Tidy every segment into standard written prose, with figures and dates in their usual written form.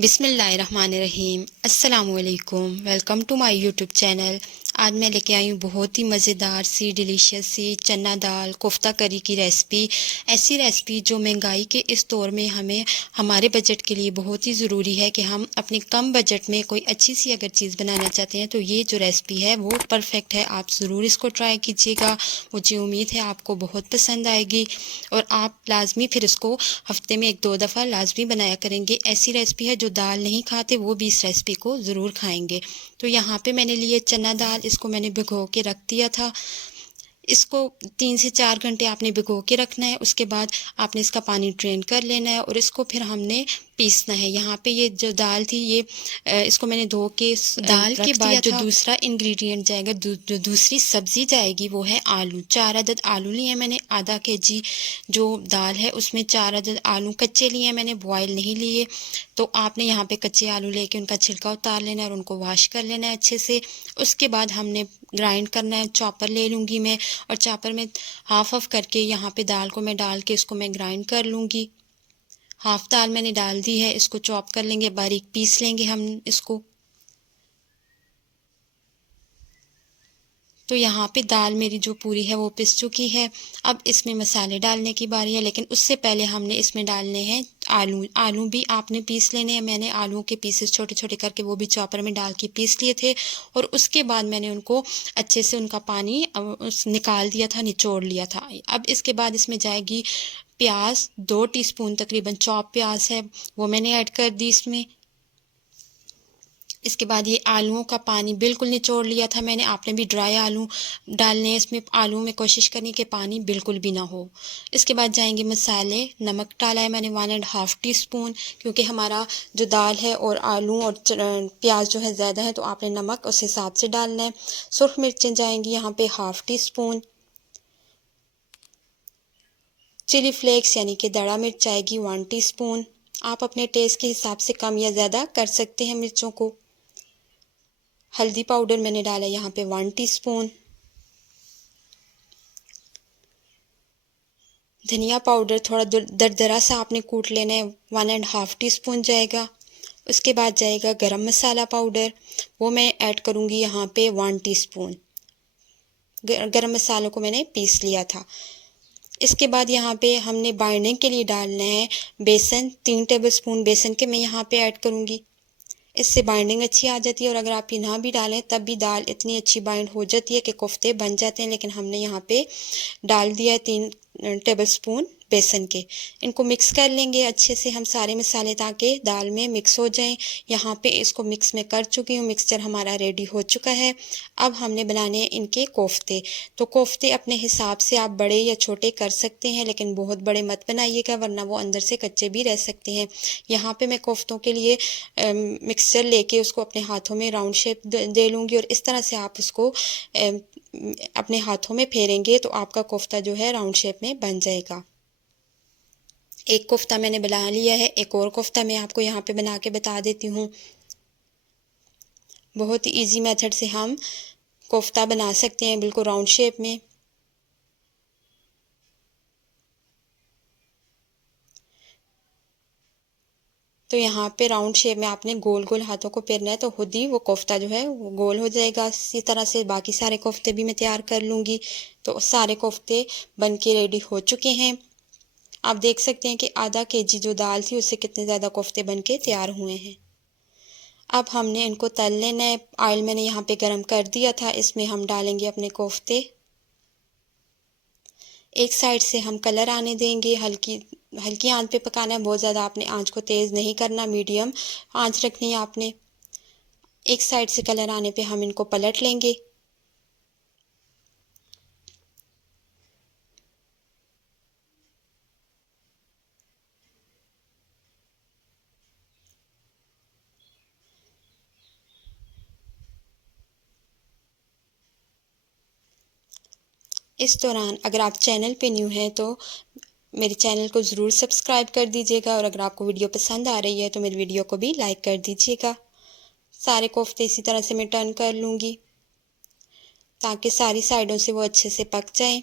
बिस्मिल्लाहिर्रहमानिर्रहीम। अस्सलामुअलैकुम। Welcome to my YouTube channel. आज मैं लेके आई हूँ बहुत ही मज़ेदार सी डिलीशियस सी चना दाल कोफ्ता करी की रेसिपी। ऐसी रेसिपी जो महंगाई के इस दौर में हमें हमारे बजट के लिए बहुत ही ज़रूरी है कि हम अपने कम बजट में कोई अच्छी सी अगर चीज़ बनाना चाहते हैं तो ये जो रेसिपी है वो परफेक्ट है। आप ज़रूर इसको ट्राई कीजिएगा। मुझे उम्मीद है आपको बहुत पसंद आएगी और आप लाजमी फिर इसको हफ्ते में 1-2 दफ़ा लाजमी बनाया करेंगे। ऐसी रेसिपी है जो दाल नहीं खाते वो भी इस रेसिपी को ज़रूर खाएंगे। तो यहाँ पे मैंने लिए चना दाल, इसको मैंने भिगो के रख दिया था। इसको 3 से 4 घंटे आपने भिगो के रखना है। उसके बाद आपने इसका पानी ड्रेन कर लेना है और इसको फिर हमने पीसना है। यहाँ पे ये जो दाल थी ये इसको मैंने धो के दाल के बाद जो दूसरा इंग्रेडिएंट जाएगा, जो दूसरी सब्जी जाएगी वो है आलू। 4 अदद आलू लिए मैंने। आधा केजी जो दाल है उसमें 4 अदद आलू कच्चे लिए मैंने, बॉयल नहीं लिए। तो आपने यहाँ पे कच्चे आलू लेके उनका छिलका उतार लेना है और उनको वॉश कर लेना है अच्छे से। उसके बाद हमने ग्राइंड करना है। चॉपर ले लूँगी मैं और चॉपर में हाफ करके यहाँ पे दाल को मैं डाल के इसको मैं ग्राइंड कर लूँगी। हाफ दाल मैंने डाल दी है, इसको चॉप कर लेंगे, बारीक पीस लेंगे हम इसको। तो यहाँ पे दाल मेरी जो पूरी है वो पिस चुकी है। अब इसमें मसाले डालने की बारी है, लेकिन उससे पहले हमने इसमें डालने हैं आलू। आलू भी आपने पीस लेने हैं। मैंने आलूओं के पीसेस छोटे छोटे करके वो भी चॉपर में डाल के पीस लिए थे और उसके बाद मैंने उनको अच्छे से उनका पानी निकाल दिया था, निचोड़ लिया था। अब इसके बाद इसमें जाएगी प्याज, 2 टीस्पून तकरीबन चॉप प्याज है वो मैंने ऐड कर दी इसमें। इसके बाद ये आलूओं का पानी बिल्कुल निचोड़ लिया था मैंने। आपने भी ड्राई आलू डालने हैं इसमें। आलू में कोशिश करनी कि पानी बिल्कुल भी ना हो। इसके बाद जाएंगे मसाले। नमक डाला है मैंने 1.5 टीस्पून, क्योंकि हमारा जो दाल है और आलू और प्याज जो है ज़्यादा है तो आपने नमक उस हिसाब से डालना है। सुर्ख मिर्चें जाएंगी यहाँ पे हाफ टीस्पून। चिली फ्लेक्स यानी कि दड़ा मिर्च आएगी 1 टीस्पून। आप अपने टेस्ट के हिसाब से कम या ज़्यादा कर सकते हैं मिर्चों को। हल्दी पाउडर मैंने डाला यहाँ पे 1 टीस्पून। धनिया पाउडर थोड़ा दरदरा सा आपने कूट लेना है, 1.5 टीस्पून जाएगा। उसके बाद जाएगा गरम मसाला पाउडर, वो मैं ऐड करूँगी यहाँ पे 1 टीस्पून। गरम मसालों को मैंने पीस लिया था। इसके बाद यहाँ पे हमने बाइंडिंग के लिए डालना है बेसन। 3 टेबलस्पून बेसन के मैं यहाँ पे ऐड करूँगी। इससे बाइंडिंग अच्छी आ जाती है और अगर आप ये ना भी डालें तब भी दाल इतनी अच्छी बाइंड हो जाती है कि कोफ्ते बन जाते हैं। लेकिन हमने यहाँ पे डाल दिया है 3 टेबलस्पून बेसन के। इनको मिक्स कर लेंगे अच्छे से हम सारे मसाले ताकि दाल में मिक्स हो जाएं। यहाँ पे इसको मिक्स मैं कर चुकी हूँ, मिक्सचर हमारा रेडी हो चुका है। अब हमने बनाने हैं इनके कोफ्ते। तो कोफ्ते अपने हिसाब से आप बड़े या छोटे कर सकते हैं, लेकिन बहुत बड़े मत बनाइएगा वरना वो अंदर से कच्चे भी रह सकते हैं। यहाँ पे मैं कोफ्तों के लिए मिक्सचर लेके उसको अपने हाथों में राउंड शेप दे लूँगी और इस तरह से आप उसको अपने हाथों में फेरेंगे तो आपका कोफ्ता जो है राउंड शेप में बन जाएगा। एक कोफ्ता मैंने बना लिया है, एक और कोफ्ता मैं आपको यहाँ पे बना के बता देती हूँ। बहुत ही इजी मेथड से हम कोफ्ता बना सकते हैं बिल्कुल राउंड शेप में। तो यहाँ पे राउंड शेप में आपने गोल गोल हाथों को फेरना है तो खुद ही वो कोफ्ता जो है वो गोल हो जाएगा। इसी तरह से बाकी सारे कोफ्ते भी मैं तैयार कर लूँगी। तो सारे कोफ्ते बन के रेडी हो चुके हैं। आप देख सकते हैं कि आधा केजी जो दाल थी उससे कितने ज़्यादा कोफ्ते बन के तैयार हुए हैं। अब हमने इनको तल लेना है। ऑयल मैंने यहाँ पे गरम कर दिया था, इसमें हम डालेंगे अपने कोफ्ते। एक साइड से हम कलर आने देंगे, हल्की हल्की आंच पे पकाना है। बहुत ज़्यादा आपने आंच को तेज़ नहीं करना, मीडियम आंच रखनी है आपने। एक साइड से कलर आने पे हम इनको पलट लेंगे। इस दौरान अगर आप चैनल पे न्यू हैं तो मेरे चैनल को ज़रूर सब्सक्राइब कर दीजिएगा और अगर आपको वीडियो पसंद आ रही है तो मेरी वीडियो को भी लाइक कर दीजिएगा। सारे कोफ्ते इसी तरह से मैं टर्न कर लूँगी ताकि सारी साइडों से वो अच्छे से पक जाएं।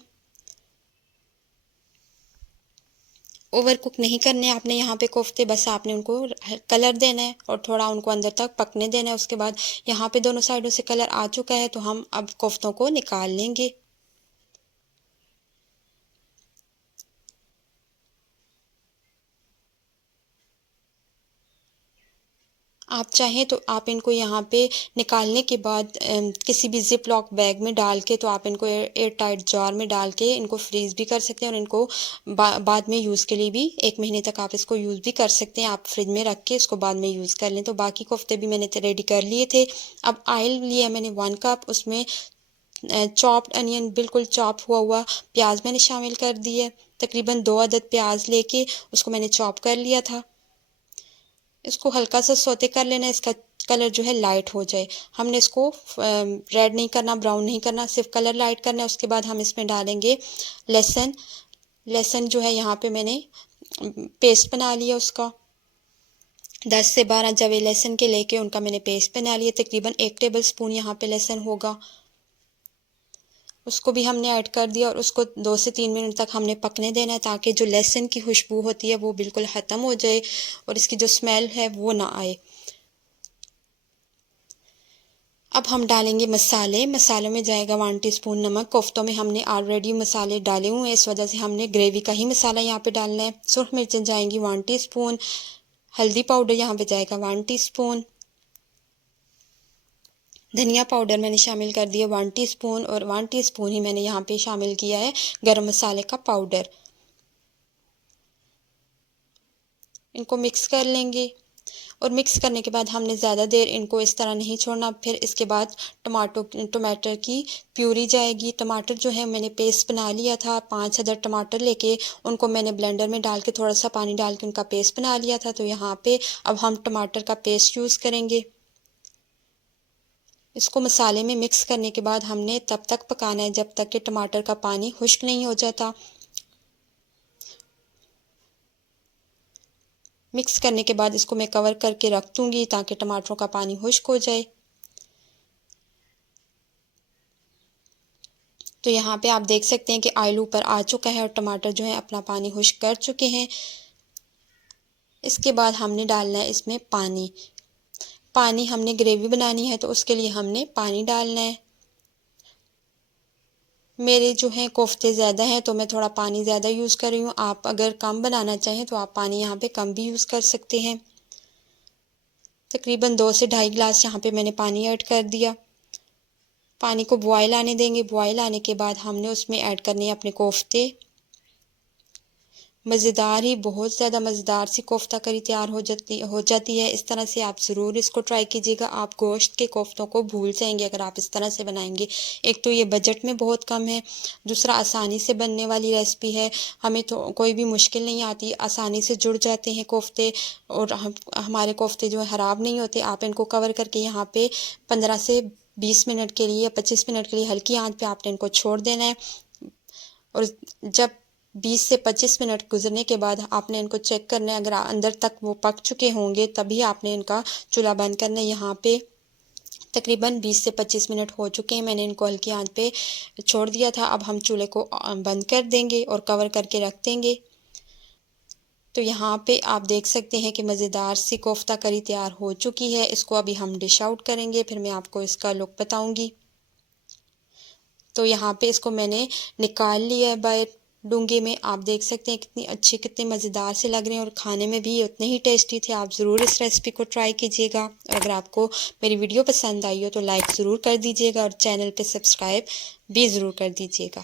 ओवर कुक नहीं करने आपने यहाँ पे कोफ्ते, बस आपने उनको कलर देना है और थोड़ा उनको अंदर तक पकने देना है। उसके बाद यहाँ पे दोनों साइडों से कलर आ चुका है तो हम अब कोफ्तों को निकाल लेंगे। आप चाहें तो आप इनको यहाँ पे निकालने के बाद किसी भी ज़िप लॉक बैग में डाल के, तो आप इनको एयर टाइट जार में डाल के इनको फ्रीज़ भी कर सकते हैं और इनको बाद में यूज़ के लिए भी 1 महीने तक आप इसको यूज़ भी कर सकते हैं। आप फ्रिज में रख के इसको बाद में यूज़ कर लें। तो बाकी कोफ्ते भी मैंने रेडी कर लिए थे। अब ऑयल लिया मैंने 1 कप, उसमें चॉप्ड अनियन, बिल्कुल चॉप हुआ प्याज मैंने शामिल कर दिए। तकरीबन 2 अदद प्याज लेके उसको मैंने चॉप कर लिया था। इसको हल्का सा सौते कर लेना, इसका कलर जो है लाइट हो जाए। हमने इसको रेड नहीं करना, ब्राउन नहीं करना, सिर्फ कलर लाइट करना है। उसके बाद हम इसमें डालेंगे लहसुन। लहसुन जो है यहाँ पे मैंने पेस्ट बना लिया उसका 10 से 12 जवे लहसुन के लेके उनका मैंने पेस्ट बना लिया। तकरीबन 1 टेबल स्पून यहाँ पे लहसुन होगा, उसको भी हमने ऐड कर दिया और उसको 2 से 3 मिनट तक हमने पकने देना है, ताकि जो लहसुन की खुशबू होती है वो बिल्कुल ख़त्म हो जाए और इसकी जो स्मेल है वो ना आए। अब हम डालेंगे मसाले। मसालों में जाएगा 1 टीस्पून नमक। कोफ्तों में हमने ऑलरेडी मसाले डाले हुए हैं, इस वजह से हमने ग्रेवी का ही मसाला यहाँ पे डालना है। सुरख मिर्चें जाएंगी 1 टीस्पून। हल्दी पाउडर यहाँ पे जाएगा 1 टीस्पून। धनिया पाउडर मैंने शामिल कर दिया 1 टीस्पून और 1 टीस्पून ही मैंने यहाँ पे शामिल किया है गरम मसाले का पाउडर। इनको मिक्स कर लेंगे और मिक्स करने के बाद हमने ज़्यादा देर इनको इस तरह नहीं छोड़ना। फिर इसके बाद टमाटर की प्यूरी जाएगी। टमाटर जो है मैंने पेस्ट बना लिया था, 5 अदर टमाटर लेके उनको मैंने ब्लेंडर में डाल के थोड़ा सा पानी डाल के उनका पेस्ट बना लिया था। तो यहाँ पे अब हम टमाटर का पेस्ट यूज़ करेंगे। इसको मसाले में मिक्स करने के बाद हमने तब तक पकाना है जब तक कि टमाटर का पानी खुश्क नहीं हो जाता। मिक्स करने के बाद इसको मैं कवर करके रख दूँगी ताकि टमाटरों का पानी खुश्क हो जाए। तो यहाँ पे आप देख सकते हैं कि ऑयल ऊपर आ चुका है और टमाटर जो है अपना पानी खुश्क कर चुके हैं। इसके बाद हमने डालना है इसमें पानी। पानी हमने ग्रेवी बनानी है तो उसके लिए हमने पानी डालना है। मेरे जो हैं कोफ्ते ज़्यादा हैं तो मैं थोड़ा पानी ज़्यादा यूज़ कर रही हूँ। आप अगर कम बनाना चाहें तो आप पानी यहाँ पे कम भी यूज़ कर सकते हैं। तकरीबन 2 से 2.5 गिलास यहाँ पे मैंने पानी ऐड कर दिया। पानी को बॉयल आने देंगे। बॉयल आने के बाद हमने उसमें ऐड करने हैं अपने कोफ्ते। मज़ेदार ही, बहुत ज़्यादा मज़ेदार सी कोफ्ता करी तैयार हो जाती है। इस तरह से आप ज़रूर इसको ट्राई कीजिएगा। आप गोश्त के कोफ्तों को भूल जाएंगे अगर आप इस तरह से बनाएंगे। एक तो ये बजट में बहुत कम है, दूसरा आसानी से बनने वाली रेसिपी है। हमें तो कोई भी मुश्किल नहीं आती, आसानी से जुड़ जाते हैं कोफ्ते और हमारे कोफ्ते जो है ख़राब नहीं होते। आप इनको कवर करके यहाँ पे 15 से 20 मिनट के लिए या 25 मिनट के लिए हल्की आंच पे आपने इनको छोड़ देना है और जब 20 से 25 मिनट गुजरने के बाद आपने इनको चेक करना है। अगर अंदर तक वो पक चुके होंगे तभी आपने इनका चूल्हा बंद करना है। यहाँ पे तकरीबन 20 से 25 मिनट हो चुके हैं, मैंने इनको हल्की आंच पे छोड़ दिया था। अब हम चूल्हे को बंद कर देंगे और कवर करके रख देंगे। तो यहाँ पे आप देख सकते हैं कि मज़ेदार सी कोफ्ता करी तैयार हो चुकी है। इसको अभी हम डिश आउट करेंगे, फिर मैं आपको इसका लुक बताऊँगी। तो यहाँ पे इसको मैंने निकाल लिया है बाहर डूंगे में। आप देख सकते हैं कितनी अच्छी, कितने मज़ेदार से लग रहे हैं और खाने में भी उतने ही टेस्टी थे। आप ज़रूर इस रेसिपी को ट्राई कीजिएगा और अगर आपको मेरी वीडियो पसंद आई हो तो लाइक ज़रूर कर दीजिएगा और चैनल पे सब्सक्राइब भी ज़रूर कर दीजिएगा।